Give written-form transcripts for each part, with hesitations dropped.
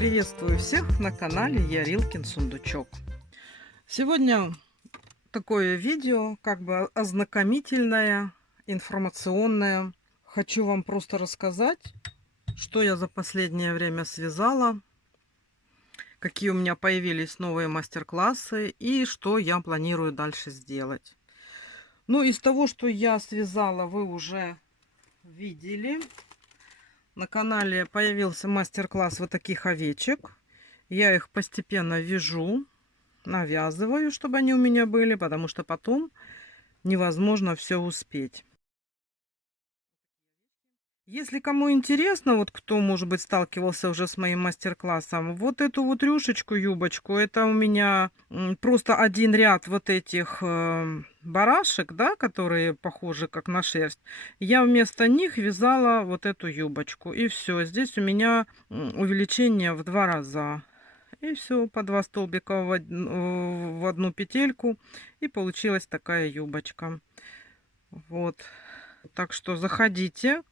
Приветствую всех на канале Ярилкин Сундучок. Сегодня такое видео, как бы ознакомительное, информационное. Хочу вам просто рассказать, что я за последнее время связала, какие у меня появились новые мастер-классы и что я планирую дальше сделать. Ну, из того, что я связала, вы уже видели. На канале появился мастер-класс вот таких овечек. Я их постепенно вяжу, навязываю, чтобы они у меня были, потому что потом невозможно все успеть. Если кому интересно, вот кто, может быть, сталкивался уже с моим мастер-классом, вот эту вот рюшечку, юбочку, это у меня просто один ряд вот этих барашек, да, которые похожи как на шерсть. Я вместо них вязала вот эту юбочку. И все, здесь у меня увеличение в 2 раза. И все, по 2 столбика в одну петельку. И получилась такая юбочка. Вот. Так что заходите.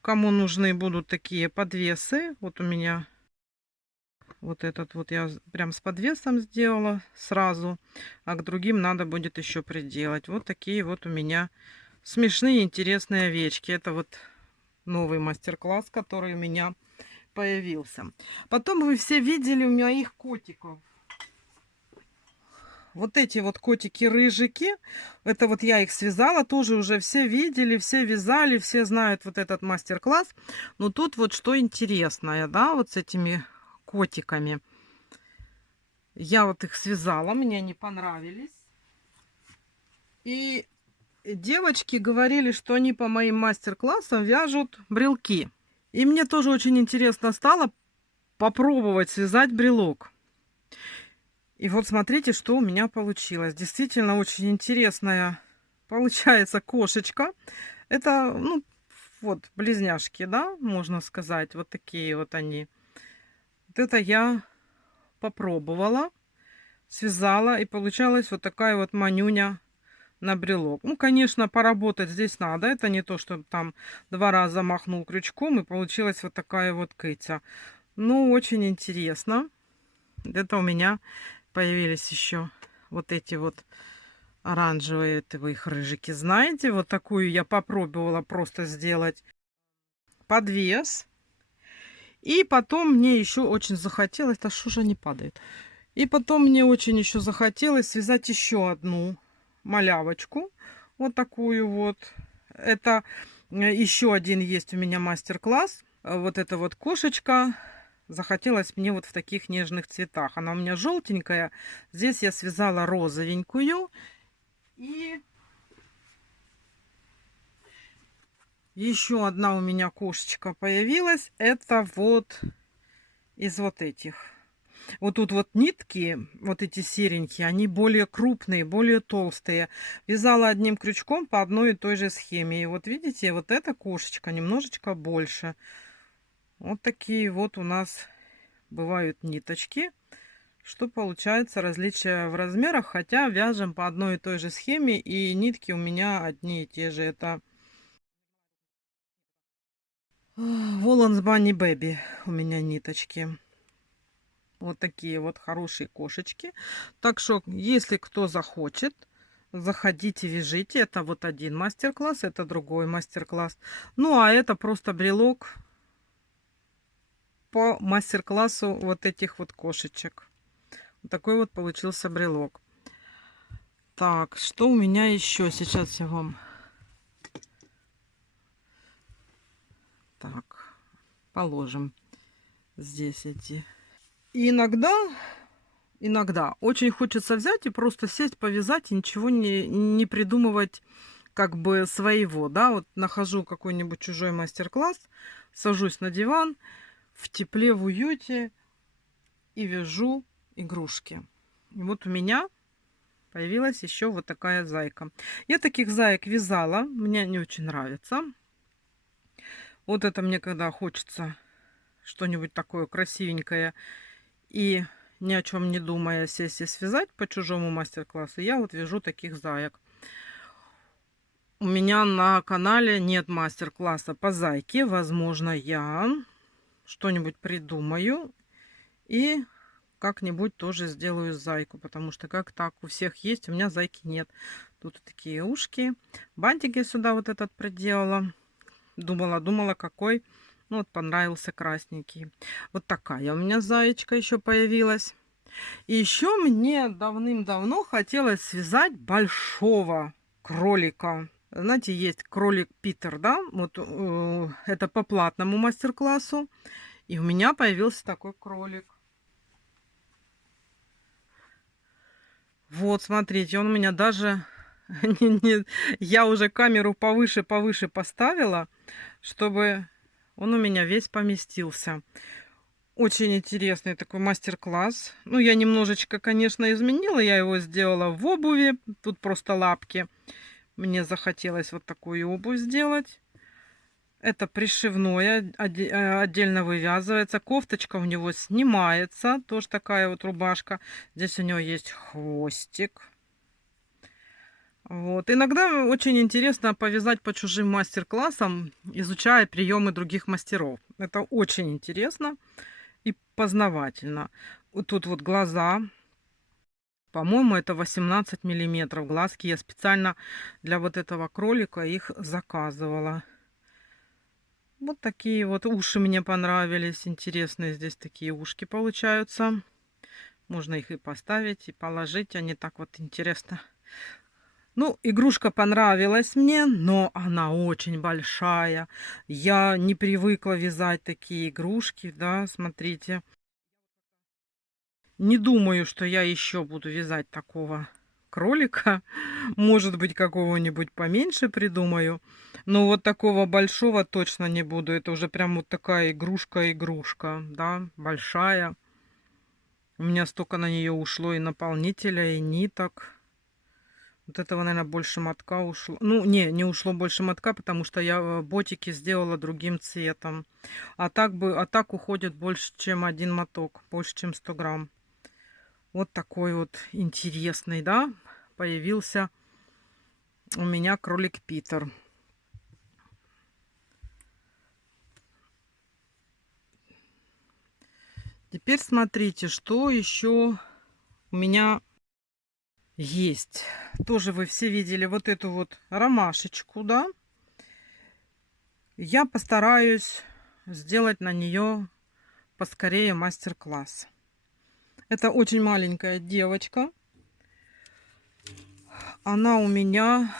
Кому нужны будут такие подвесы. Вот у меня вот этот вот я прям с подвесом сделала сразу. А к другим надо будет еще приделать. Вот такие вот у меня смешные интересные овечки. Это вот новый мастер-класс, который у меня появился. Потом вы все видели у моих котиков. Вот эти вот котики-рыжики, это вот я их связала, тоже уже все видели, все вязали, все знают вот этот мастер-класс. Но тут вот что интересное, да, вот с этими котиками. Я вот их связала, мне они понравились. И девочки говорили, что они по моим мастер-классам вяжут брелки. И мне тоже очень интересно стало попробовать связать брелок. И вот смотрите, что у меня получилось. Действительно очень интересная получается кошечка. Это, ну, вот близняшки, да, можно сказать. Вот такие вот они. Вот это я попробовала, связала, и получалась вот такая вот манюня на брелок. Ну, конечно, поработать здесь надо. Это не то, что там 2 раза махнул крючком, и получилась вот такая вот кытя. Ну, очень интересно. Это у меня появились еще вот эти вот оранжевые, это вы их рыжики знаете. Вот такую я попробовала просто сделать подвес. И потом мне еще очень захотелось, да что же они падают. И потом мне очень еще захотелось связать еще одну малявочку. Вот такую вот. Это еще один есть у меня мастер-класс. Вот эта вот кошечка. Захотелось мне вот в таких нежных цветах. Она у меня желтенькая. Здесь я связала розовенькую. И еще одна у меня кошечка появилась. Это вот из вот этих. Вот тут вот нитки, вот эти серенькие, они более крупные, более толстые. Вязала одним крючком по одной и той же схеме. И вот видите, вот эта кошечка немножечко больше. Вот такие вот у нас бывают ниточки. Что получается различия в размерах, хотя вяжем по одной и той же схеме. И нитки у меня одни и те же. Это Воланс Банни Бэби у меня ниточки. Вот такие вот хорошие кошечки. Так что, если кто захочет, заходите, вяжите. Это вот один мастер-класс, это другой мастер-класс. Ну, а это просто брелок по мастер-классу вот этих вот кошечек. Вот такой вот получился брелок. Так, что у меня еще? Сейчас я вам... Так, положим здесь эти. И иногда очень хочется взять и просто сесть, повязать и ничего не придумывать как бы своего, да, вот нахожу какой-нибудь чужой мастер-класс, сажусь на диван в тепле, в уюте и вяжу игрушки. И вот у меня появилась еще вот такая зайка. Я таких заек вязала, мне они очень нравятся. Вот это мне когда хочется что-нибудь такое красивенькое и ни о чем не думая сесть и связать по чужому мастер-классу, я вот вяжу таких заек. У меня на канале нет мастер-класса по зайке. Возможно, я что-нибудь придумаю И как-нибудь тоже сделаю зайку, потому что как так у всех есть, у меня зайки нет. Тут такие ушки. Бантик я сюда вот этот проделала. Думала, какой. Ну, вот понравился красненький. Вот такая у меня заячка еще появилась. И еще мне давным-давно хотелось связать большого кролика. Знаете, есть кролик Питер, да? Вот это по платному мастер-классу. И у меня появился такой кролик. Вот, смотрите, он у меня даже... Я уже камеру повыше поставила, чтобы он у меня весь поместился. Очень интересный такой мастер-класс. Ну, я немножечко, конечно, изменила. Я его сделала в обуви. Тут просто лапки. Мне захотелось вот такую обувь сделать. Это пришивное, отдельно вывязывается. Кофточка у него снимается. Тоже такая вот рубашка. Здесь у него есть хвостик. Вот. Иногда очень интересно повязать по чужим мастер-классам, изучая приемы других мастеров. Это очень интересно и познавательно. Вот тут вот глаза. По-моему, это 18 миллиметров. Глазки я специально для вот этого кролика их заказывала. Вот такие вот уши мне понравились. Интересные здесь такие ушки получаются. Можно их и поставить, и положить. Они так вот интересно. Ну, игрушка понравилась мне, но она очень большая. Я не привыкла вязать такие игрушки, да, смотрите. Не думаю, что я еще буду вязать такого кролика. Может быть, какого-нибудь поменьше придумаю. Но вот такого большого точно не буду. Это уже прям вот такая игрушка-игрушка, да, большая. У меня столько на нее ушло и наполнителя, и ниток. Вот этого, наверное, больше мотка ушло. Ну, не ушло больше мотка, потому что я ботики сделала другим цветом. А так уходит больше, чем один моток. Больше, чем 100 грамм. Вот такой вот интересный, да, появился у меня кролик Питер. Теперь смотрите, что еще у меня есть. Тоже вы все видели вот эту вот ромашечку, да? Я постараюсь сделать на нее поскорее мастер-класс. Это очень маленькая девочка. Она у меня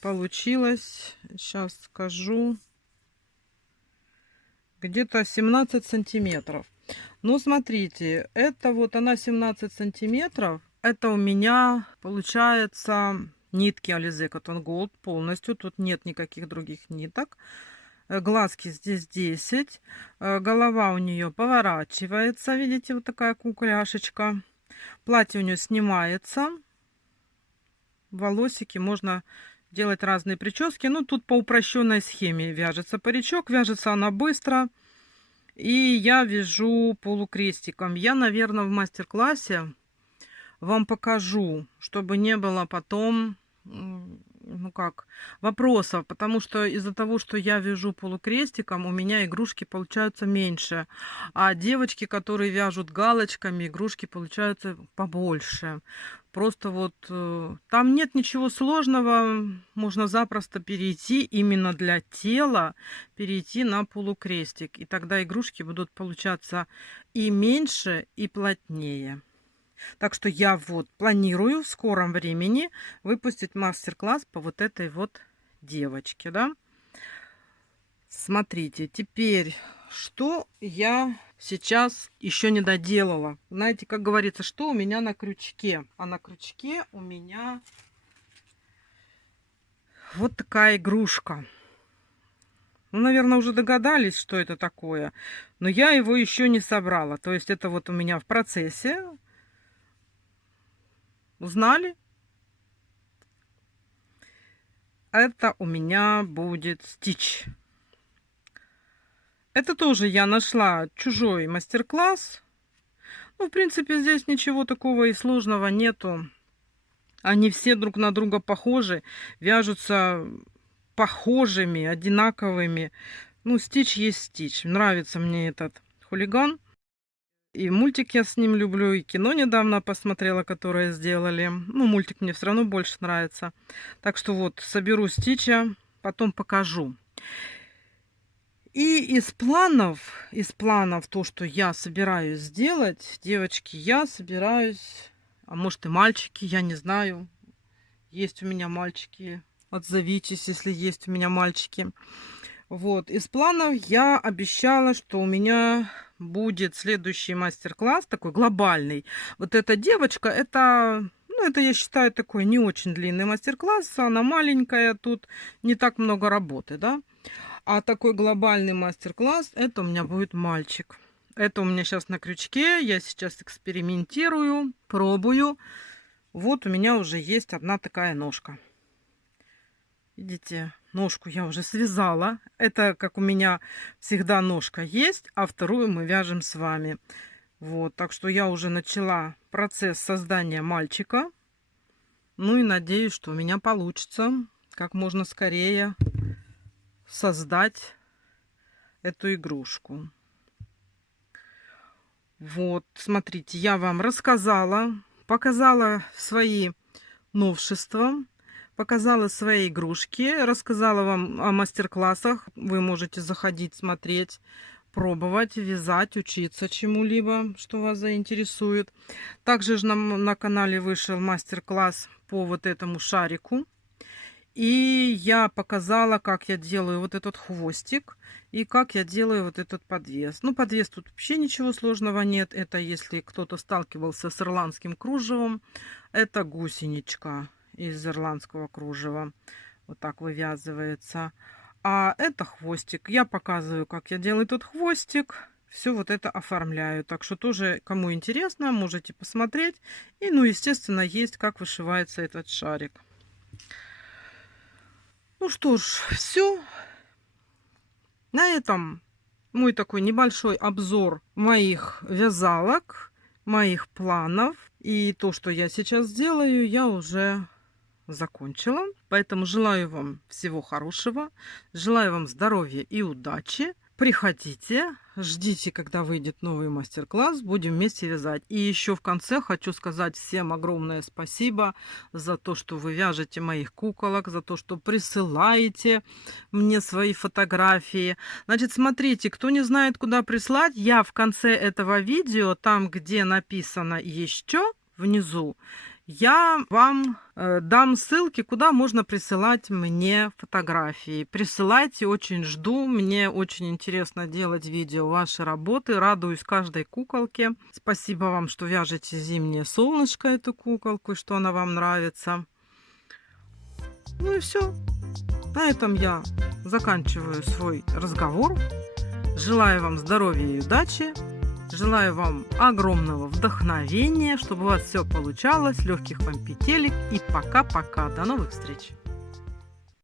получилась, сейчас скажу, где-то 17 сантиметров. Ну, смотрите, это вот она 17 сантиметров. Это у меня получается нитки Alize Cotton Gold полностью. Тут нет никаких других ниток. Глазки здесь 10. Голова у нее поворачивается. Видите, вот такая кукляшечка. Платье у нее снимается. Волосики можно делать разные прически. Ну, тут по упрощенной схеме вяжется паричок. Вяжется она быстро. И я вяжу полукрестиком. Я, наверное, в мастер-классе вам покажу, чтобы не было потом, ну как, вопросов. Потому что из-за того, что я вяжу полукрестиком, у меня игрушки получаются меньше. А девочки, которые вяжут галочками, игрушки получаются побольше. Просто вот там нет ничего сложного. Можно запросто перейти именно для тела, перейти на полукрестик. И тогда игрушки будут получаться и меньше, и плотнее. Так что я вот планирую в скором времени выпустить мастер-класс по вот этой вот девочке, да. Смотрите, теперь, что я сейчас еще не доделала. Знаете, как говорится, что у меня на крючке. А на крючке у меня вот такая игрушка. Ну, наверное, уже догадались, что это такое. Но я его еще не собрала. То есть это вот у меня в процессе. Узнали? Это у меня будет стич. Это тоже я нашла чужой мастер-класс. Ну, в принципе, здесь ничего такого и сложного нету. Они все друг на друга похожи, вяжутся похожими, одинаковыми. Ну, стич есть стич. Нравится мне этот хулиган. И мультик я с ним люблю, и кино недавно посмотрела, которое сделали. Ну, мультик мне все равно больше нравится. Так что вот, соберу Стича, потом покажу. И из планов то, что я собираюсь сделать, девочки, я собираюсь, а может и мальчики, я не знаю, есть у меня мальчики, отзовитесь, если есть у меня мальчики. Вот, из планов я обещала, что у меня будет следующий мастер-класс, такой глобальный. Вот эта девочка, это, ну, это я считаю такой не очень длинный мастер-класс, она маленькая, тут не так много работы, да. А такой глобальный мастер-класс, это у меня будет мальчик. Это у меня сейчас на крючке, я сейчас экспериментирую, пробую. Вот у меня уже есть одна такая ножка. Видите, ножку я уже связала. Это как у меня всегда ножка есть, а вторую мы вяжем с вами. Вот, так что я уже начала процесс создания мальчика. Ну и надеюсь, что у меня получится как можно скорее создать эту игрушку. Вот, смотрите, я вам рассказала, показала свои новшества, показала свои игрушки, рассказала вам о мастер-классах. Вы можете заходить, смотреть, пробовать, вязать, учиться чему-либо, что вас заинтересует. Также же на канале вышел мастер-класс по вот этому шарику. И я показала, как я делаю вот этот хвостик и как я делаю вот этот подвес. Ну, подвес тут вообще ничего сложного нет. Это если кто-то сталкивался с ирландским кружевом, это гусеничка из ирландского кружева. Вот так вывязывается. А это хвостик. Я показываю, как я делаю этот хвостик. Все вот это оформляю. Так что тоже, кому интересно, можете посмотреть. И, ну, естественно, есть, как вышивается этот шарик. Ну что ж, все. На этом мой такой небольшой обзор моих вязалок, моих планов. И то, что я сейчас делаю, я уже закончила. Поэтому желаю вам всего хорошего. Желаю вам здоровья и удачи. Приходите, ждите, когда выйдет новый мастер-класс, будем вместе вязать. И еще в конце хочу сказать всем огромное спасибо за то, что вы вяжете моих куколок, за то, что присылаете мне свои фотографии. Значит, смотрите, кто не знает, куда прислать, я в конце этого видео, там, где написано «Еще», внизу, я вам дам ссылки, куда можно присылать мне фотографии. Присылайте, очень жду. Мне очень интересно делать видео вашей работы. Радуюсь каждой куколке. Спасибо вам, что вяжете зимнее солнышко, эту куколку, и что она вам нравится. Ну и все. На этом я заканчиваю свой разговор. Желаю вам здоровья и удачи. Желаю вам огромного вдохновения, чтобы у вас все получалось, легких вам петелек. И пока-пока. До новых встреч!